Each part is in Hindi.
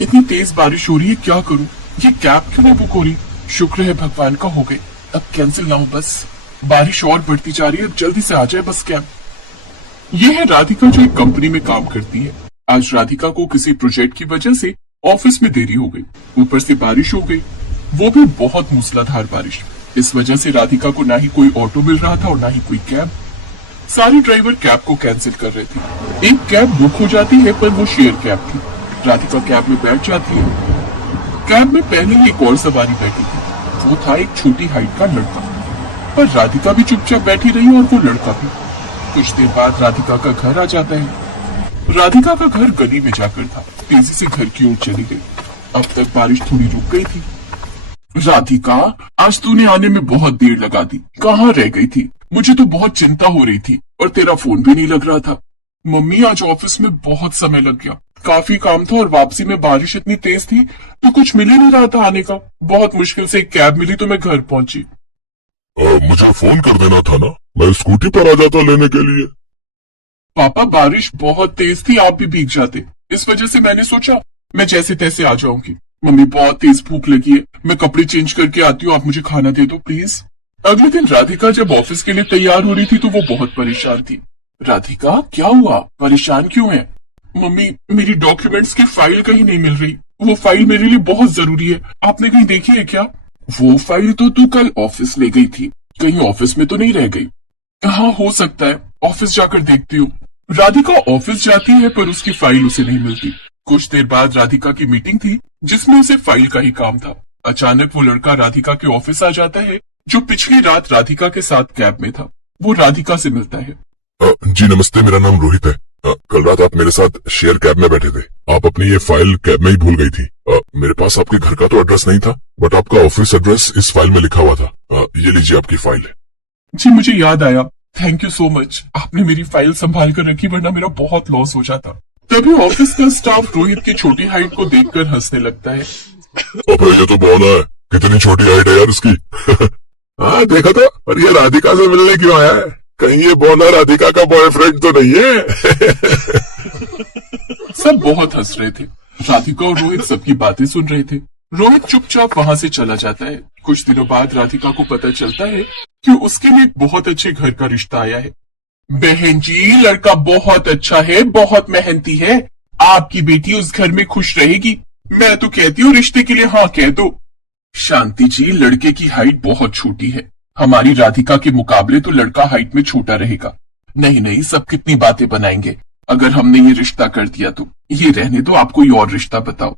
इतनी तेज बारिश हो रही है, क्या करूं? ये कैब क्यों नहीं बुक हो रही? शुक्र है भगवान का हो गई। अब कैंसिल ना हो बस। बारिश और बढ़ती जा रही है, जल्दी से आ जाए बस कैब। ये है राधिका जो एक कंपनी में काम करती है। आज राधिका को किसी प्रोजेक्ट की वजह से ऑफिस में देरी हो गई, ऊपर से बारिश हो गई, वो भी बहुत मूसलाधार बारिश। इस वजह से राधिका को ना ही कोई ऑटो मिल रहा था और ना ही कोई कैब। सारे ड्राइवर कैब को कैंसिल कर रहे थे। एक कैब बुक हो जाती है पर वो शेयर कैब थी। राधिका कैब में बैठ जाती है। कैब में पहले ही एक और सवारी बैठी थी, वो था एक छोटी हाइट का लड़का। पर राधिका भी चुपचाप बैठी रही और वो लड़का भी। कुछ देर बाद राधिका का घर आ जाता है। राधिका का घर गली में जाकर था, तेजी से घर की ओर चली गई। अब तक बारिश थोड़ी रुक गई थी। राधिका, आज तूने आने में बहुत देर लगा दी, कहाँ रह गई थी? मुझे तो बहुत चिंता हो रही थी और तेरा फोन भी नहीं लग रहा था। मम्मी, आज ऑफिस में बहुत समय लग गया, काफी काम था और वापसी में बारिश इतनी तेज थी तो कुछ मिल ही नहीं रहा था आने का। बहुत मुश्किल से एक कैब मिली तो मैं घर पहुंची। मुझे फोन कर देना था ना, मैं स्कूटी पर आ जाता लेने के लिए। पापा, बारिश बहुत तेज थी, आप भी भीग जाते, इस वजह से मैंने सोचा मैं जैसे तैसे आ जाऊंगी। मम्मी, बहुत तेज भूख लगी है, मैं कपड़े चेंज करके आती हूँ, आप मुझे खाना दे दो प्लीज। अगले दिन राधिका जब ऑफिस के लिए तैयार हो रही थी तो वो बहुत परेशान थी। राधिका, क्या हुआ? परेशान क्यों है? मम्मी, मेरी डॉक्यूमेंट्स की फाइल कहीं नहीं मिल रही, वो फाइल मेरे लिए बहुत जरूरी है, आपने कहीं देखी है क्या? वो फाइल तो तू कल ऑफिस ले गई थी, कहीं ऑफिस में तो नहीं रह गई? हाँ, हो सकता है, ऑफिस जाकर देखती हूँ। राधिका ऑफिस जाती है पर उसकी फाइल उसे नहीं मिलती। कुछ देर बाद राधिका की मीटिंग थी जिसमें उसे फाइल का ही काम था। अचानक वो लड़का राधिका के ऑफिस आ जाता है जो पिछली रात राधिका के साथ कैब में था। वो राधिका से मिलता है। जी नमस्ते, मेरा नाम रोहित है। कल रात आप मेरे साथ शेयर कैब में बैठे थे। आप अपनी ये फाइल कैब में ही भूल गई थी। मेरे पास आपके घर का तो एड्रेस नहीं था, बट आपका ऑफिस एड्रेस इस फाइल में लिखा हुआ था। ये लीजिए आपकी फाइल है। जी, मुझे याद आया, थैंक यू सो मच, आपने मेरी फाइल संभाल कर रखी, वरना मेरा बहुत लॉस हो जाता। तभी ऑफिस का स्टाफ रोहित की छोटी हाइट को देखकर हंसने लगता है। अबे ये तो बौना है, कितनी छोटी हाइट है यार इसकी। हाँ देखा था, और ये राधिका से मिलने क्यों आया है? कहीं ये बौना राधिका का बॉयफ्रेंड तो नहीं है? सब बहुत हंस रहे थे। राधिका और रोहित सबकी बातें सुन रहे थे। रोहित चुपचाप वहां से चला जाता है। कुछ दिनों बाद राधिका को पता चलता है कि उसके लिए एक बहुत अच्छे घर का रिश्ता आया है। बहन जी, लड़का बहुत अच्छा है, बहुत मेहनती है, आपकी बेटी उस घर में खुश रहेगी। मैं तो कहती हूँ रिश्ते के लिए हाँ कह दो। शांति जी, लड़के की हाइट बहुत छोटी है, हमारी राधिका के मुकाबले तो लड़का हाइट में छोटा रहेगा। नहीं नहीं, सब कितनी बातें बनाएंगे, अगर हमने ये रिश्ता कर दिया तो। ये रहने दो, आप कोई और रिश्ता बताओ।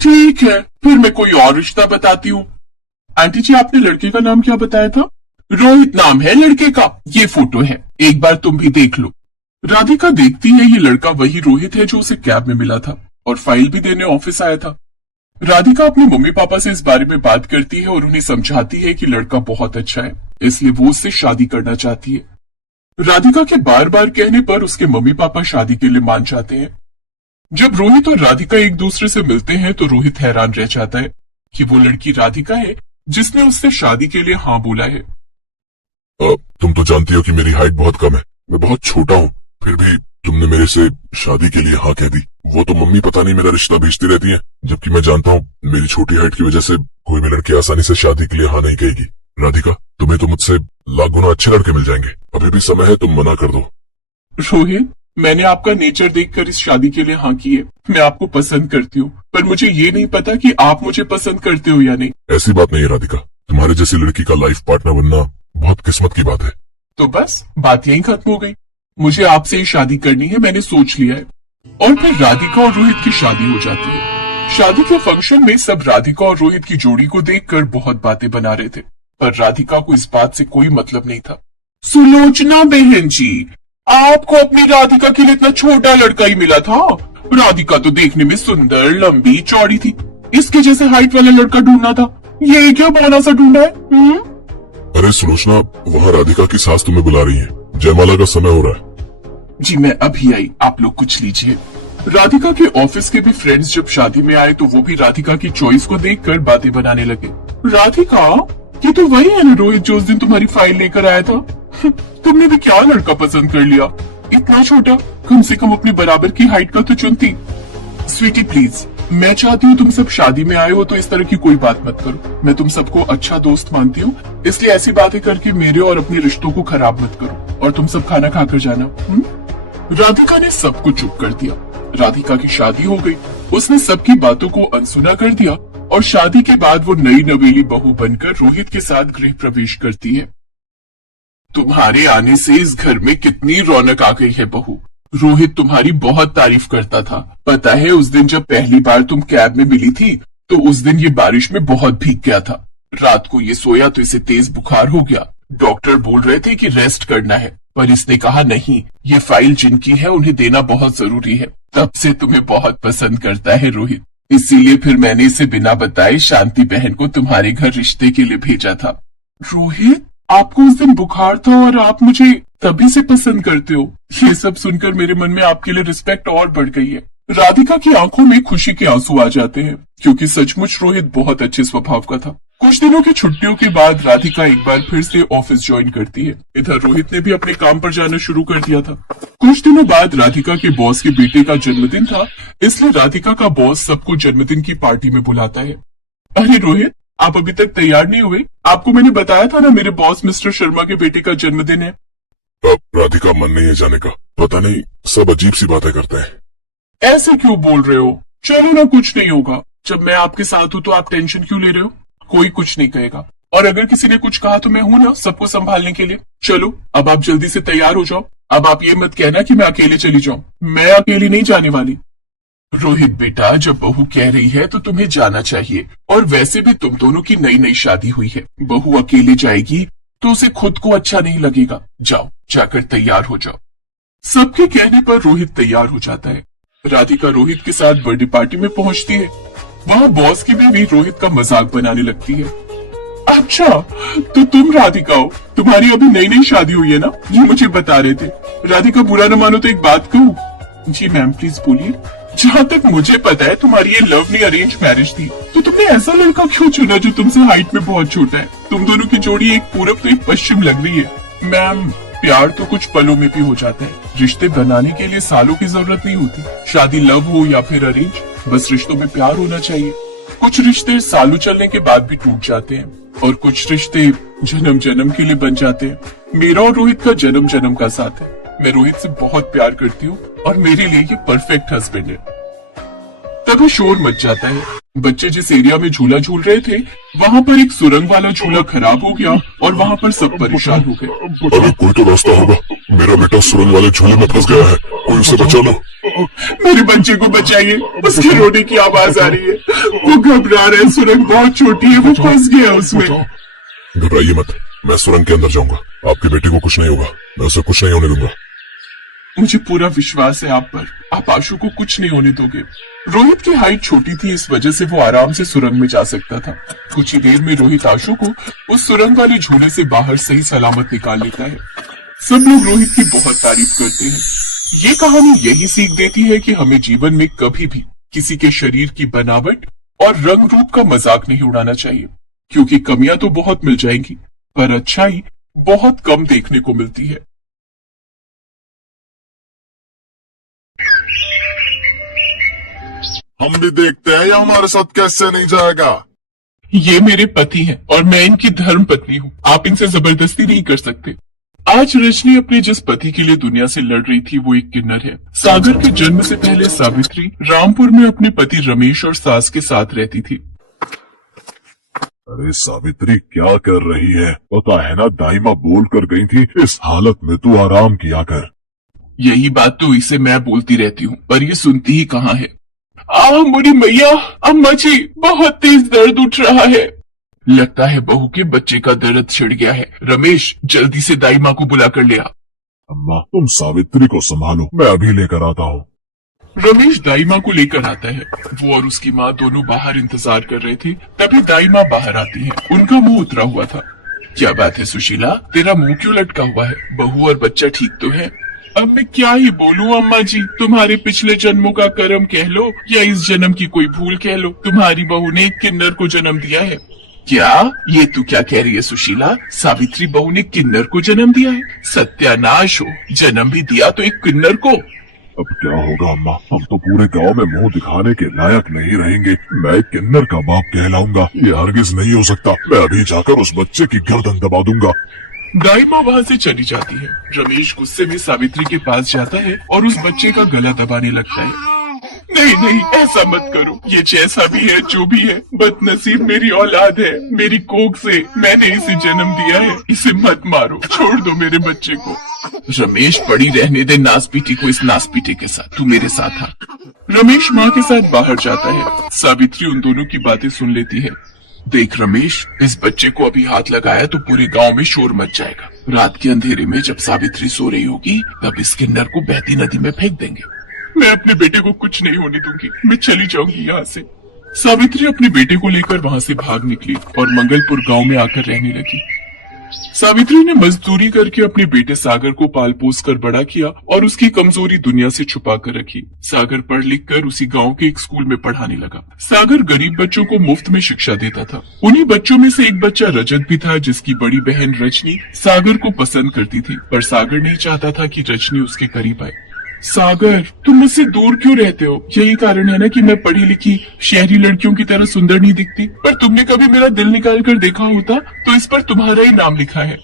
ठीक है, फिर मैं कोई और रिश्ता बताती हूँ। आंटी जी, आपने लड़के का नाम क्या बताया था? रोहित नाम है लड़के का, ये फोटो है, एक बार तुम भी देख लो। राधिका देखती है ये लड़का वही रोहित है जो उसे कैब में मिला था और फाइल भी देने ऑफिस आया था। राधिका अपने मम्मी पापा से इस बारे में बात करती है और उन्हें समझाती है कि लड़का बहुत अच्छा है, इसलिए वो उससे शादी करना चाहती है। राधिका के बार बार कहने पर उसके मम्मी पापा शादी के लिए मान जाते हैं। जब रोहित और राधिका एक दूसरे से मिलते हैं तो रोहित हैरान रह जाता है कि वो लड़की राधिका है जिसने उससे शादी के लिए हाँ बोला है। तुम तो जानती हो कि मेरी हाइट बहुत कम है, मैं बहुत छोटा हूँ, फिर भी तुमने मेरे से शादी के लिए हाँ कह दी। वो तो मम्मी पता नहीं मेरा रिश्ता भेजती रहती हैं, जबकि मैं जानता हूँ मेरी छोटी हाइट की वजह से कोई भी लड़की आसानी से शादी के लिए हाँ नहीं कहेगी। राधिका, तुम्हें तो मुझसे लाख गुना अच्छे लड़के मिल जाएंगे, अभी भी समय है, तुम मना कर दो। रोहित, मैंने आपका नेचर देखकर इस शादी के लिए हाँ की है। मैं आपको पसंद करती हूँ, पर मुझे ये नहीं पता कि आप मुझे पसंद करते हो या नहीं। ऐसी बात नहीं है राधिका, तुम्हारे जैसी लड़की का लाइफ पार्टनर बनना बहुत किस्मत की बात है। तो बस बात यहीं खत्म हो गई। मुझे आपसे ही शादी करनी है, मैंने सोच लिया है। और फिर राधिका और रोहित की शादी हो जाती है। शादी के फंक्शन में सब राधिका और रोहित की जोड़ी को देखकर बहुत बातें बना रहे थे, पर राधिका को इस बात से कोई मतलब नहीं था। सुलोचना बहन जी, आपको अपनी राधिका के लिए इतना छोटा लड़का ही मिला था? राधिका तो देखने में सुंदर, लंबी, चौड़ी थी, इसके जैसे हाइट वाला लड़का ढूंढना था, ये क्या बहाना सा ढूंढा है? अरे सुलोचना, वहाँ राधिका की सास तुम्हें बुला रही है, जयमाला का समय हो रहा है। जी मैं अभी आई, आप लोग कुछ लीजिए। राधिका के ऑफिस के भी फ्रेंड्स जब शादी में आए तो वो भी राधिका की चॉइस को देखकर बातें बनाने लगे। राधिका, ये तो वही है ना रोहित जो उस दिन तुम्हारी फाइल लेकर आया था? तुमने भी क्या लड़का पसंद कर लिया, इतना छोटा, कम से कम अपने बराबर की हाइट का तो चुनती। स्वीटी प्लीज, मैं चाहती हूँ तुम सब शादी में आए हो तो इस तरह की कोई बात मत करो। मैं तुम सबको अच्छा दोस्त मानती हूँ, इसलिए ऐसी बातें करके मेरे और अपने रिश्तों को खराब मत करो। और तुम सब खाना खाकर जाना। राधिका ने सबको चुप कर दिया। राधिका की शादी हो गई। उसने सबकी बातों को अनसुना कर दिया और शादी के बाद वो नई नवेली बहू बनकर रोहित के साथ गृह प्रवेश करती है। तुम्हारे आने से इस घर में कितनी रौनक आ गई है बहू। रोहित तुम्हारी बहुत तारीफ करता था। पता है उस दिन जब पहली बार तुम कैब में मिली थी तो उस दिन ये बारिश में बहुत भीग गया था। रात को ये सोया तो इसे तेज बुखार हो गया। डॉक्टर बोल रहे थे कि रेस्ट करना है, पर इसने कहा नहीं, ये फाइल जिनकी है उन्हें देना बहुत जरूरी है। तब से तुम्हें बहुत पसंद करता है रोहित, इसीलिए फिर मैंने इसे बिना बताए शांति बहन को तुम्हारे घर रिश्ते के लिए भेजा था। रोहित, आपको उस दिन बुखार था और आप मुझे तभी से पसंद करते हो। ये सब सुनकर मेरे मन में आपके लिए रिस्पेक्ट और बढ़ गई है। राधिका की आंखों में खुशी के आंसू आ जाते हैं, क्योंकि सचमुच रोहित बहुत अच्छे स्वभाव का था। कुछ दिनों की छुट्टियों के बाद राधिका एक बार फिर से ऑफिस ज्वाइन करती है। इधर रोहित ने भी अपने काम पर जाना शुरू कर दिया था। कुछ दिनों बाद राधिका के बॉस के बेटे का जन्मदिन था, इसलिए राधिका का बॉस सबको जन्मदिन की पार्टी में बुलाता है। अरे रोहित, आप अभी तक तैयार नहीं हुए? आपको मैंने बताया था ना मेरे बॉस मिस्टर शर्मा के बेटे का जन्मदिन है। अब राधिका मन नहीं है जाने का। पता नहीं सब अजीब सी बातें करते हैं। ऐसे क्यों बोल रहे हो? चलो ना, कुछ नहीं होगा। जब मैं आपके साथ हूँ तो आप टेंशन क्यों ले रहे हो? कोई कुछ नहीं कहेगा, और अगर किसी ने कुछ कहा तो मैं हूं ना सबको संभालने के लिए। चलो अब आप जल्दी से तैयार हो जाओ। अब आप ये मत कहना कि मैं अकेले चली जाऊं। मैं अकेली नहीं जाने वाली। रोहित बेटा, जब बहू कह रही है तो तुम्हें जाना चाहिए, और वैसे भी तुम दोनों की नई नई शादी हुई है। बहू अकेले जाएगी तो उसे खुद को अच्छा नहीं लगेगा। जाओ, जाकर तैयार हो जाओ। सबके कहने पर रोहित तैयार हो जाता है। राधिका रोहित के साथ बर्थडे पार्टी में पहुंचती है। वहाँ बॉस की बीवी रोहित का मजाक बनाने लगती है। अच्छा, तो तुम राधिका हो? तुम्हारी अभी नई नई शादी हुई है ना? ये मुझे बता रहे थे। राधिका, बुरा न मानो तो एक बात कहूँ? जी मैम, प्लीज बोलिए। जहाँ तक मुझे पता है तुम्हारी ये लव नहीं अरेंज मैरिज थी, तो तुमने ऐसा लड़का क्यों चुना जो तुमसे हाइट में बहुत छोटा है? तुम दोनों की जोड़ी एक पूरब तो एक पश्चिम लग रही है। मैम, प्यार तो कुछ पलों में भी हो जाता है। रिश्ते बनाने के लिए सालों की जरूरत नहीं होती। शादी लव हो या फिर अरेंज, बस रिश्तों में प्यार होना चाहिए। कुछ रिश्ते सालों चलने के बाद भी टूट जाते हैं, और कुछ रिश्ते जन्म जन्म के लिए बन जाते हैं। मेरा और रोहित का जन्म जन्म का साथ है। मैं रोहित से बहुत प्यार करती हूँ और मेरे लिए ये परफेक्ट हस्बैंड है। तभी शोर मच जाता है। बच्चे जिस एरिया में झूला झूल रहे थे, वहाँ पर एक सुरंग वाला झूला खराब हो गया और वहाँ पर सब परेशान हो गए। अरे कोई तो रास्ता होगा। मेरा बेटा सुरंग वाले झूले में फंस गया है, कोई उसे बचा लो। मेरे बच्चे को बचाइए, उसके रोने की आवाज आ रही है। वो घबरा रहा है, सुरंग बहुत छोटी है, वो फंस गया उसमें। घबराइए मत, मैं सुरंग के अंदर जाऊंगा। आपके बेटे को कुछ नहीं होगा, मैं उसे कुछ नहीं होने दूंगा। मुझे पूरा विश्वास है आप पर। आप आशु को कुछ नहीं होने दोगे। रोहित की हाइट छोटी थी, इस वजह से वो आराम से सुरंग में जा सकता था। कुछ ही देर में रोहित आशु को उस सुरंग वाले झूले से बाहर सही सलामत निकाल लेता है। सब लोग रोहित की बहुत तारीफ करते हैं। ये कहानी यही सीख देती है कि हमें जीवन में कभी भी किसी के शरीर की बनावट और रंग रूप का मजाक नहीं उड़ाना चाहिए, क्योंकि कमियां तो बहुत मिल जाएंगी, पर अच्छाई बहुत कम देखने को मिलती है। हम भी देखते हैं, या हमारे साथ कैसे नहीं जाएगा। ये मेरे पति हैं और मैं इनकी धर्म पत्नी हूँ। आप इनसे जबरदस्ती नहीं कर सकते। आज रजनी अपने जिस पति के लिए दुनिया से लड़ रही थी वो एक किन्नर है। सागर के जन्म से पहले सावित्री रामपुर में अपने पति रमेश और सास के साथ रहती थी। अरे सावित्री, क्या कर रही है? पता है ना, दाइमा बोल कर गई थी इस हालत में तू आराम किया कर। यही बात तो इसे मैं बोलती रहती हूँ, पर ये सुनती ही कहाँ है। मुड़ी मैया, अम्मा जी, बहुत तेज दर्द उठ रहा है। लगता है बहू के बच्चे का दर्द छिड़ गया है। रमेश, जल्दी से दाई माँ को बुला कर ले आ। अम्मा, तुम सावित्री को संभालो, मैं अभी लेकर आता हूँ। रमेश दाई माँ को लेकर आता है। वो और उसकी माँ दोनों बाहर इंतजार कर रहे थे। तभी दाई माँ बाहर आती है। उनका मुंह उतरा हुआ था। क्या बात है सुशीला, तेरा मुंह क्यों लटका हुआ है? बहू और बच्चा ठीक तो है? अब मैं क्या ही बोलूं अम्मा जी, तुम्हारे पिछले जन्मों का कर्म कह लो या इस जन्म की कोई भूल कह लो, तुम्हारी बहू ने एक किन्नर को जन्म दिया है। क्या? ये तू क्या कह रही है सुशीला? सावित्री बहू ने किन्नर को जन्म दिया है? सत्यानाश हो, जन्म भी दिया तो एक किन्नर को। अब क्या होगा अम्मा, हम तो पूरे गांव में मुंह दिखाने के लायक नहीं रहेंगे। मैं किन्नर का बाप कहलाऊंगा, ये हरगिज नहीं हो सकता। मैं अभी जाकर उस बच्चे की गर्दन दबा दूंगा। गाय माँ वहाँ से चली जाती है। रमेश गुस्से में सावित्री के पास जाता है और उस बच्चे का गला दबाने लगता है। नहीं नहीं, ऐसा मत करो। ये जैसा भी है, जो भी है, बदनसीब मेरी औलाद है। मेरी कोख से मैंने इसे जन्म दिया है। इसे मत मारो, छोड़ दो मेरे बच्चे को। रमेश, पड़ी रहने दे नासपीटी को इस नासपीटे के साथ। तू मेरे साथ आ। रमेश माँ के साथ बाहर जाता है। सावित्री उन दोनों की बातें सुन लेती है। देख रमेश, इस बच्चे को अभी हाथ लगाया तो पूरे गांव में शोर मच जाएगा। रात के अंधेरे में जब सावित्री सो रही होगी तब इस किन्नर को बहती नदी में फेंक देंगे। मैं अपने बेटे को कुछ नहीं होने दूंगी। मैं चली जाऊंगी यहाँ से। सावित्री अपने बेटे को लेकर वहाँ से भाग निकली और मंगलपुर गांव में आकर रहने लगी। सावित्री ने मजदूरी करके अपने बेटे सागर को पाल पोस कर बड़ा किया और उसकी कमजोरी दुनिया से छुपा कर रखी। सागर पढ़ लिख कर उसी गांव के एक स्कूल में पढ़ाने लगा। सागर गरीब बच्चों को मुफ्त में शिक्षा देता था। उन्हीं बच्चों में से एक बच्चा रजत भी था, जिसकी बड़ी बहन रजनी सागर को पसंद करती थी, पर सागर नहीं चाहता था कि रजनी उसके करीब आए। सागर, तुम मुझसे दूर क्यों रहते हो? यही कारण है ना कि मैं पढ़ी लिखी शहरी लड़कियों की तरह सुंदर नहीं दिखती। पर तुमने कभी मेरा दिल निकाल कर देखा होता तो इस पर तुम्हारा ही नाम लिखा है।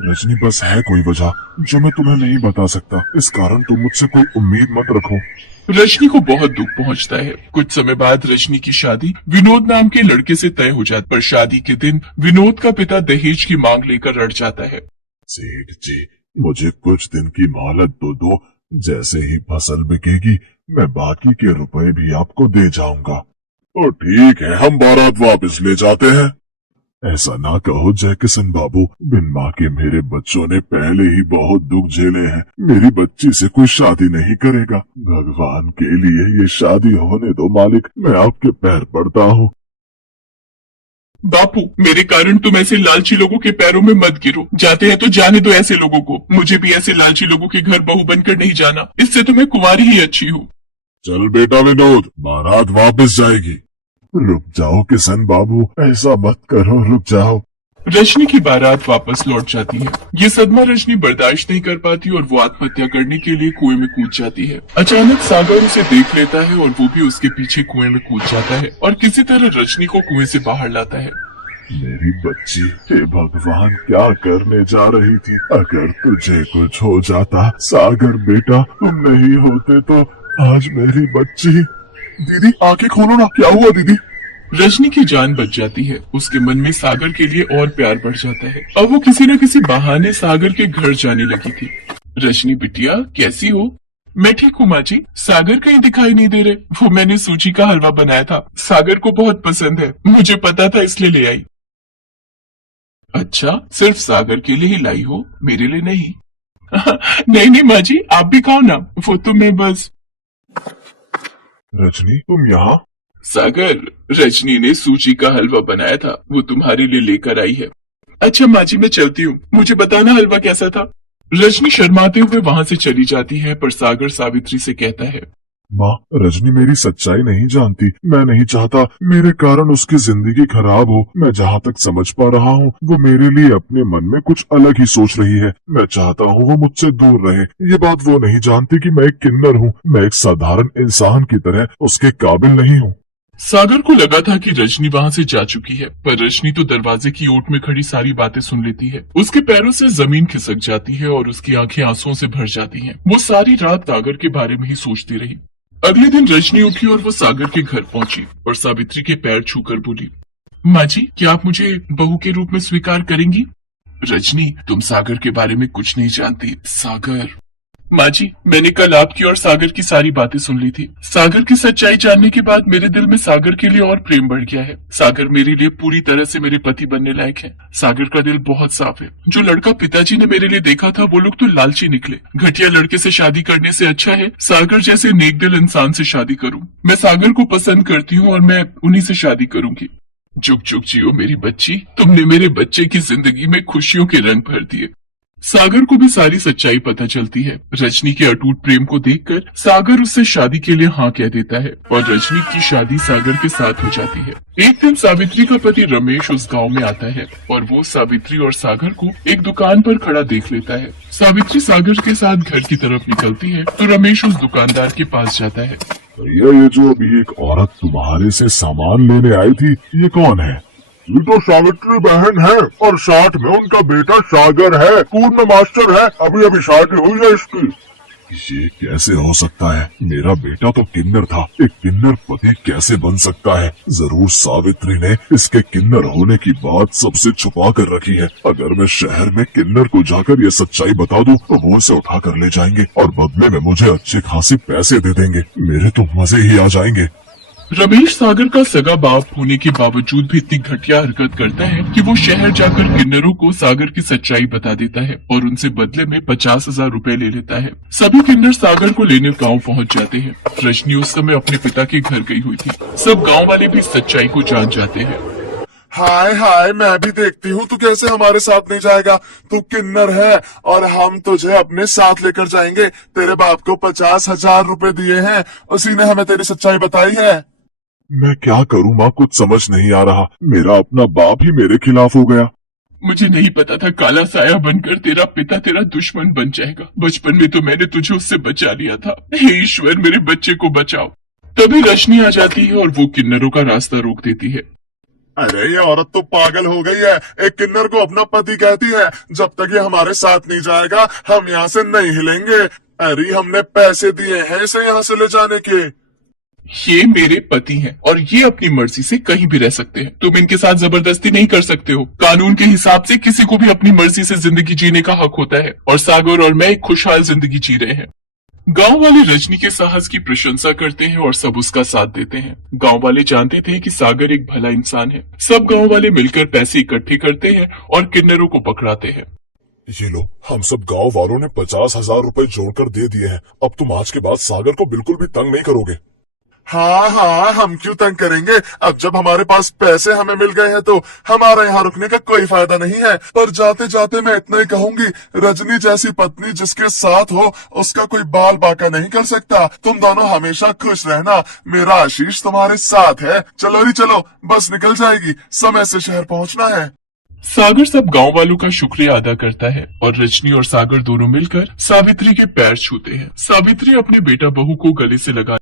रजनी, बस है कोई वजह जो मैं तुम्हें नहीं बता सकता। इस कारण तुम मुझसे कोई उम्मीद मत रखो। रजनी को बहुत दुख पहुंचता है। कुछ समय बाद रजनी की शादी विनोद नाम के लड़के से तय हो जाती, पर शादी के दिन विनोद का पिता दहेज की मांग लेकर अड़ जाता है। सेठ जी, मुझे कुछ दिन की मोहलत तो दो। जैसे ही फसल बिकेगी मैं बाकी के रुपए भी आपको दे जाऊंगा। और ठीक है, हम बारात वापस ले जाते हैं। ऐसा ना कहो जय किशन बाबू, बिन माँ के मेरे बच्चों ने पहले ही बहुत दुख झेले हैं। मेरी बच्ची से कोई शादी नहीं करेगा। भगवान के लिए ये शादी होने दो मालिक, मैं आपके पैर पड़ता हूँ। बापू, मेरे कारण तुम ऐसे लालची लोगों के पैरों में मत गिरो। जाते हैं तो जाने दो ऐसे लोगों को। मुझे भी ऐसे लालची लोगों के घर बहू बनकर नहीं जाना। इससे तो मैं कुंवारी ही अच्छी हूँ। चल बेटा विनोद, बारात वापस जाएगी। रुक जाओ किशन बाबू, ऐसा मत करो, रुक जाओ। रजनी की बारात वापस लौट जाती है। ये सदमा रजनी बर्दाश्त नहीं कर पाती और वो आत्महत्या करने के लिए कुएं में कूद जाती है। अचानक सागर उसे देख लेता है और वो भी उसके पीछे कुएं में कूद जाता है और किसी तरह रजनी को कुएं से बाहर लाता है। मेरी बच्ची, हे भगवान, क्या करने जा रही थी? अगर तुझे कुछ हो जाता सागर बेटा, तुम नहीं होते तो आज मेरी बच्ची। दीदी, आंखें खोलो ना, क्या हुआ दीदी? रजनी की जान बच जाती है। उसके मन में सागर के लिए और प्यार बढ़ जाता है। अब वो किसी न किसी बहाने सागर के घर जाने लगी थी। रजनी बिटिया, कैसी हो? मैं ठीक हूँ माँ जी। सागर कहीं दिखाई नहीं दे रहे। वो मैंने सूजी का हलवा बनाया था, सागर को बहुत पसंद है। मुझे पता था इसलिए ले आई। अच्छा, सिर्फ सागर के लिए ही लाई हो, मेरे लिए नहीं? नहीं नहीं माँ जी, आप भी खाओ ना। वो तो मैं बस। रजनी, तुम यहाँ? सागर, रजनी ने सूजी का हलवा बनाया था, वो तुम्हारे लिए लेकर आई है। अच्छा माँ जी, मैं चलती हूँ। मुझे बताना हलवा कैसा था। रजनी शर्माते हुए वहाँ से चली जाती है, पर सागर सावित्री से कहता है, माँ, रजनी मेरी सच्चाई नहीं जानती। मैं नहीं चाहता मेरे कारण उसकी जिंदगी खराब हो। मैं जहाँ तक समझ पा रहा हूँ वो मेरे लिए अपने मन में कुछ अलग ही सोच रही है। मैं चाहता हूँ वो मुझसे दूर रहे। ये बात वो नहीं जानती कि मैं एक किन्नर हूँ। मैं एक साधारण इंसान की तरह उसके काबिल नहीं हूँ। सागर को लगा था कि रजनी वहाँ से जा चुकी है, पर रजनी तो दरवाजे की ओट में खड़ी सारी बातें सुन लेती है। उसके पैरों से जमीन खिसक जाती है और उसकी आंखें आंसुओं से भर जाती हैं। वो सारी रात सागर के बारे में ही सोचती रही। अगले दिन रजनी उठी और वो सागर के घर पहुंची और सावित्री के पैर छूकर बोली, माँ जी, क्या आप मुझे बहू के रूप में स्वीकार करेंगी? रजनी, तुम सागर के बारे में कुछ नहीं जानती। सागर। माँ जी, मैंने कल आपकी और सागर की सारी बातें सुन ली थी। सागर की सच्चाई जानने के बाद मेरे दिल में सागर के लिए और प्रेम बढ़ गया है। सागर मेरे लिए पूरी तरह से मेरे पति बनने लायक है। सागर का दिल बहुत साफ है। जो लड़का पिताजी ने मेरे लिए देखा था वो लोग तो लालची निकले। घटिया लड़के से शादी करने से अच्छा है सागर जैसे नेक दिल इंसान से शादी करूं। मैं सागर को पसंद करती हूँ और मैं उन्हीं से शादी करूंगी। जुग जुग जियो मेरी बच्ची, तुमने मेरे बच्चे की जिंदगी में खुशियों के रंग भर दिए। सागर को भी सारी सच्चाई पता चलती है। रजनी के अटूट प्रेम को देखकर सागर उससे शादी के लिए हाँ कह देता है और रजनी की शादी सागर के साथ हो जाती है। एक दिन सावित्री का पति रमेश उस गांव में आता है और वो सावित्री और सागर को एक दुकान पर खड़ा देख लेता है। सावित्री सागर के साथ घर की तरफ निकलती है तो रमेश उस दुकानदार के पास जाता है। भैया, ये जो अभी एक औरत तुम्हारे से सामान लेने आई थी, ये कौन है? ये तो सावित्री बहन है और साथ में उनका बेटा सागर है, स्कूल में मास्टर है। अभी अभी शादी हुई है इसकी। ये कैसे हो सकता है? मेरा बेटा तो किन्नर था, एक किन्नर पति कैसे बन सकता है? जरूर सावित्री ने इसके किन्नर होने की बात सबसे छुपा कर रखी है। अगर मैं शहर में किन्नर को जाकर ये सच्चाई बता दूं तो वो इसे उठा कर ले जाएंगे और बदले में मुझे अच्छे खासे पैसे दे देंगे। मेरे तो मजे ही आ जाएंगे। रमेश सागर का सगा बाप होने के बावजूद भी इतनी घटिया हरकत करता है कि वो शहर जाकर किन्नरों को सागर की सच्चाई बता देता है और उनसे बदले में 50,000 रुपए ले लेता है। सभी किन्नर सागर को लेने गांव पहुंच जाते हैं। रजनी उस समय अपने पिता के घर गई हुई थी। सब गांव वाले भी सच्चाई को जान जाते हैं। हाय हाय, मैं भी देखती हूँ तू कैसे हमारे साथ नहीं जाएगा। तू किन्नर है और हम तुझे अपने साथ लेकर जाएंगे। तेरे बाप को 50,000 रुपए दिए हैं, उसी ने हमें तेरी सच्चाई बताई है। मैं क्या करूँ माँ, कुछ समझ नहीं आ रहा। मेरा अपना बाप ही मेरे खिलाफ हो गया। मुझे नहीं पता था काला साया बनकर तेरा पिता तेरा दुश्मन बन जाएगा। बचपन में तो मैंने तुझे उससे बचा लिया था। हे ईश्वर, मेरे बच्चे को बचाओ। तभी रजनी आ जाती है और वो किन्नरों का रास्ता रोक देती है। अरे ये औरत तो पागल हो गई है। एक किन्नर को अपना पति कहती है। जब तक ये हमारे साथ नहीं जाएगा हम यहाँ से नहीं हिलेंगे। अरे हमने पैसे दिए हैं इसे यहाँ से ले जाने के। ये मेरे पति हैं और ये अपनी मर्जी से कहीं भी रह सकते हैं। तुम इनके साथ जबरदस्ती नहीं कर सकते हो। कानून के हिसाब से किसी को भी अपनी मर्जी से जिंदगी जीने का हक होता है और सागर और मैं एक खुशहाल जिंदगी जी रहे हैं। गांव वाले रजनी के साहस की प्रशंसा करते हैं और सब उसका साथ देते हैं। गांव वाले जानते थे कि सागर एक भला इंसान है। सब गांव वाले मिलकर पैसे इकट्ठे करते हैं और किन्नरों को पकड़ाते हैं। ये लो, हम सब गांव वालों ने 50,000 रुपए जोड़कर दे दिए हैं। अब तुम आज के बाद सागर को बिल्कुल भी तंग नहीं करोगे। हाँ हाँ, हम क्यों तंग करेंगे। अब जब हमारे पास पैसे हमें मिल गए हैं तो हमारा यहाँ रुकने का कोई फायदा नहीं है। पर जाते जाते मैं इतना ही कहूंगी, रजनी जैसी पत्नी जिसके साथ हो उसका कोई बाल बाका नहीं कर सकता। तुम दोनों हमेशा खुश रहना। मेरा आशीष तुम्हारे साथ है। चलो री चलो, बस निकल जाएगी, समय से शहर पहुँचना है। सागर सब गांव वालों का शुक्रिया अदा करता है और रजनी और सागर दोनों मिलकर सावित्री के पैर छूते हैं। सावित्री अपने बेटा बहू को गले से लगा